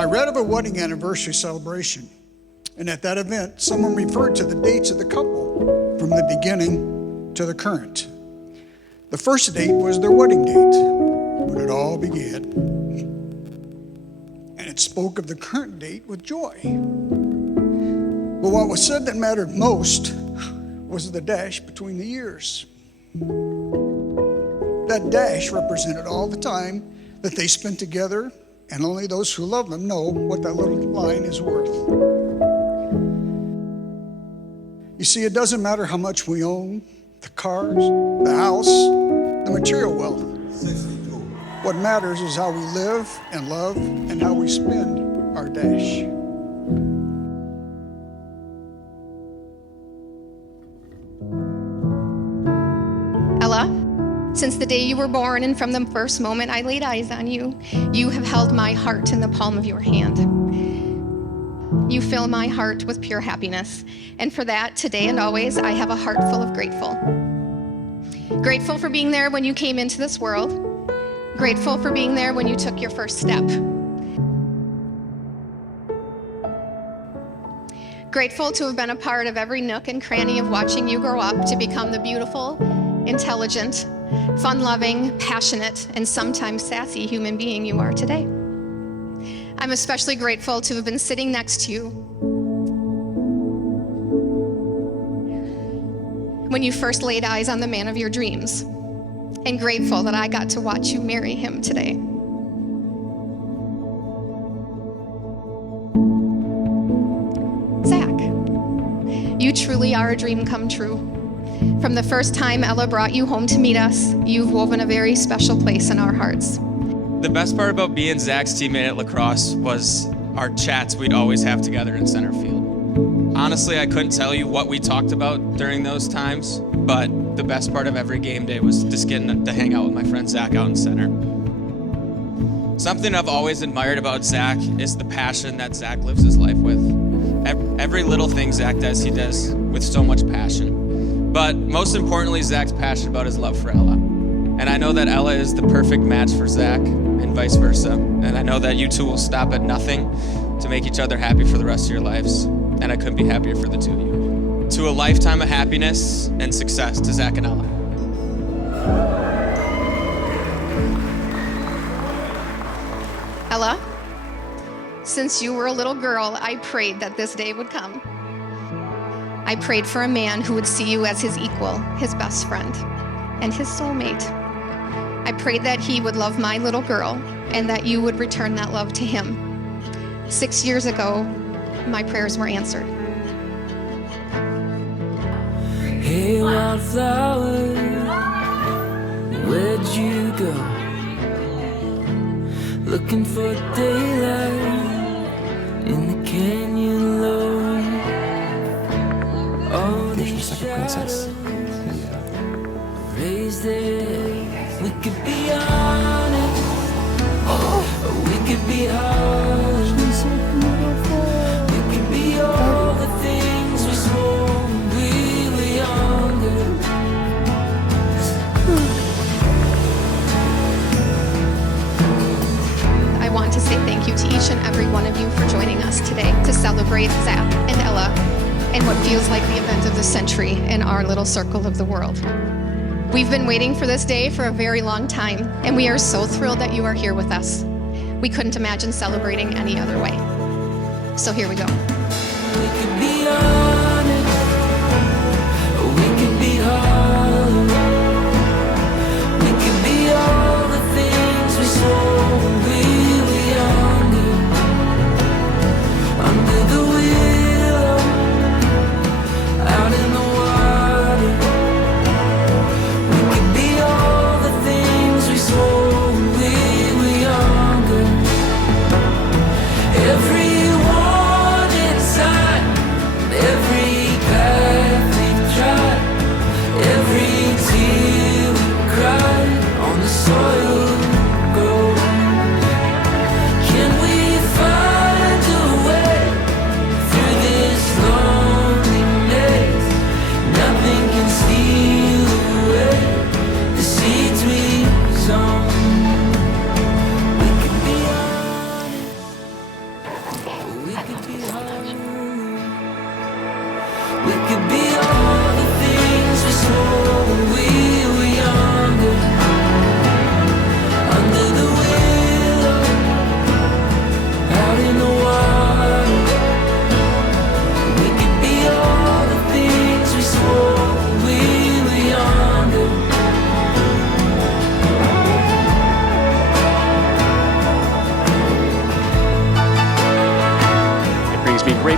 I read of a wedding anniversary celebration, and at that event, someone referred to the dates of the couple from the beginning to the current. The first date was their wedding date, when it all began. And it spoke of the current date with joy. But what was said that mattered most was the dash between the years. That dash represented all the time that they spent together, and only those who love them know what that little line is worth. You see, it doesn't matter how much we own, the cars, the house, the material wealth. What matters is how we live and love and how we spend our dash. Ella, since the day you were born and from the first moment I laid eyes on you, you have held my heart in the palm of your hand. You fill my heart with pure happiness, and for that, today and always, I have a heart full of grateful. Grateful for being there when you came into this world. Grateful for being there when you took your first step. Grateful to have been a part of every nook and cranny of watching you grow up to become the beautiful, intelligent, fun-loving, passionate, and sometimes sassy human being you are today. I'm especially grateful to have been sitting next to you when you first laid eyes on the man of your dreams, and grateful that I got to watch you marry him today. Zach, you truly are a dream come true. From the first time Ella brought you home to meet us, you've woven a very special place in our hearts. The best part about being Zach's teammate at lacrosse was our chats we'd always have together in center field. Honestly, I couldn't tell you what we talked about during those times, but the best part of every game day was just getting to hang out with my friend Zach out in center. Something I've always admired about Zach is the passion that Zach lives his life with. Every little thing Zach does, he does with so much passion. But most importantly, Zach's passionate about his love for Ella. And I know that Ella is the perfect match for Zach and vice versa. And I know that you two will stop at nothing to make each other happy for the rest of your lives. And I couldn't be happier for the two of you. To a lifetime of happiness and success to Zach and Ella. Ella, since you were a little girl, I prayed that this day would come. I prayed for a man who would see you as his equal, his best friend, and his soulmate. I prayed that he would love my little girl and that you would return that love to him. 6 years ago, my prayers were answered. Hey, wildflower, where'd you go? Looking for daylight in the canyon low. Oh, She's like a princess. Raised it. We could be honest, or we could be harsh. We could be all the things we swore when we were younger. I want to say thank you to each and every one of you for joining us today to celebrate Zach and Ella and what feels like the event of the century in our little circle of the world. We've been waiting for this day for a very long time, and we are so thrilled that you are here with us. We couldn't imagine celebrating any other way. So here we go. We could be honest, or we could be hollow. We could be all the things we swore when we were younger. Under the willow, out in the water. We could be all the things we swore when we were younger. Every warning sign, every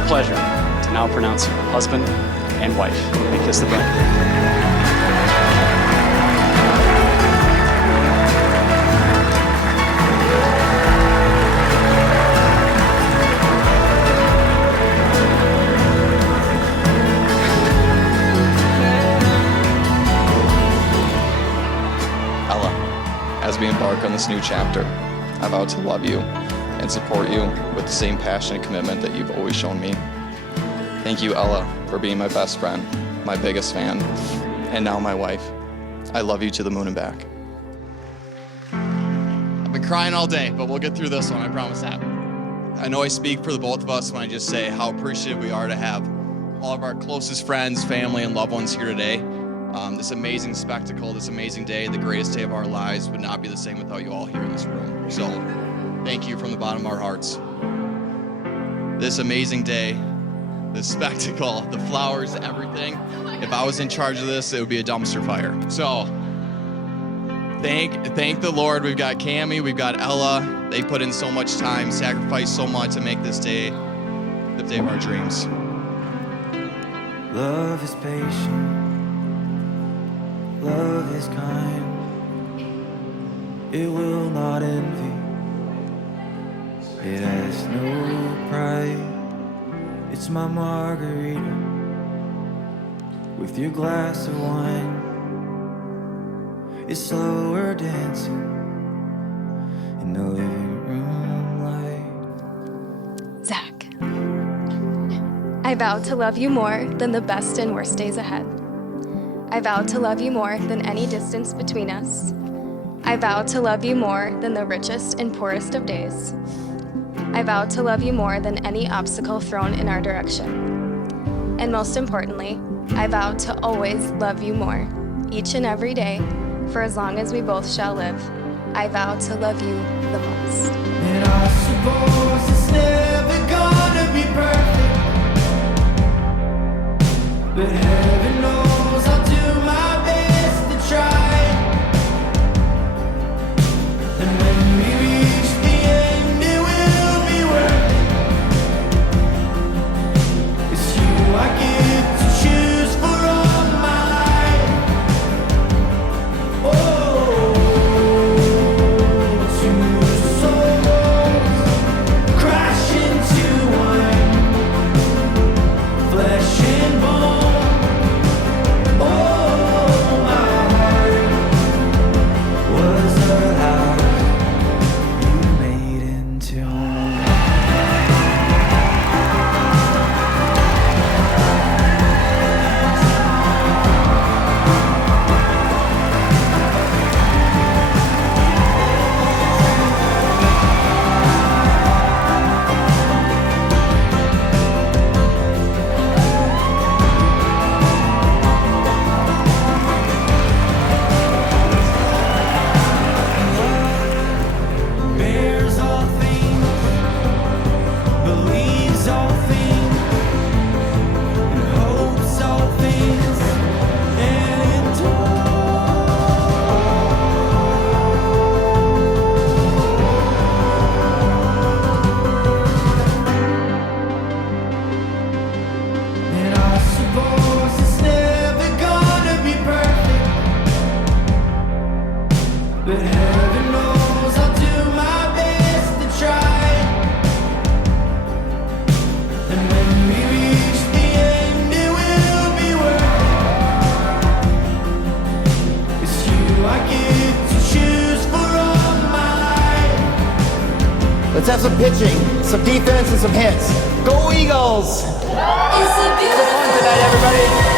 great pleasure to now pronounce you husband and wife. You may kiss the bride. As we embark on this new chapter, I vow to love you and support you with the same passion and commitment that you've always shown me. Thank you, Ella, for being my best friend, my biggest fan, and now my wife. I love you to the moon and back. I've been crying all day, but we'll get through this one, I promise that. I know I speak for the both of us when I just say how appreciative we are to have all of our closest friends, family, and loved ones here today. This amazing spectacle, this amazing day, the greatest day of our lives would not be the same without you all here in this room. So thank you from the bottom of our hearts. This amazing day, this spectacle, the flowers, everything. If I was in charge of this, it would be a dumpster fire. So thank the Lord. We've got Cammie, we've got Ella. They put in so much time, sacrificed so much to make this day the day of our dreams. Love is patient. Love is kind, it will not envy, it has no pride. It's my margarita with your glass of wine. It's slower dancing in the living room light. Zach, I vow to love you more than the best and worst days ahead. I vow to love you more than any distance between us. I vow to love you more than the richest and poorest of days. I vow to love you more than any obstacle thrown in our direction. And most importantly, I vow to always love you more, each and every day, for as long as we both shall live. I vow to love you the most. And I suppose it's never gonna be perfect, but heaven knows I'll do my best to try. And when we reach the end, it will be worth it. It's you I get to choose for all my life. Oh, two souls crash into one, flesh and bone. But heaven knows I'll do my best to try. And when we reach the end, it will be worth it. It's you I get to choose for all my life. Let's have some pitching, some defense, and some hits. Go Eagles! It's a beautiful Have fun tonight, everybody.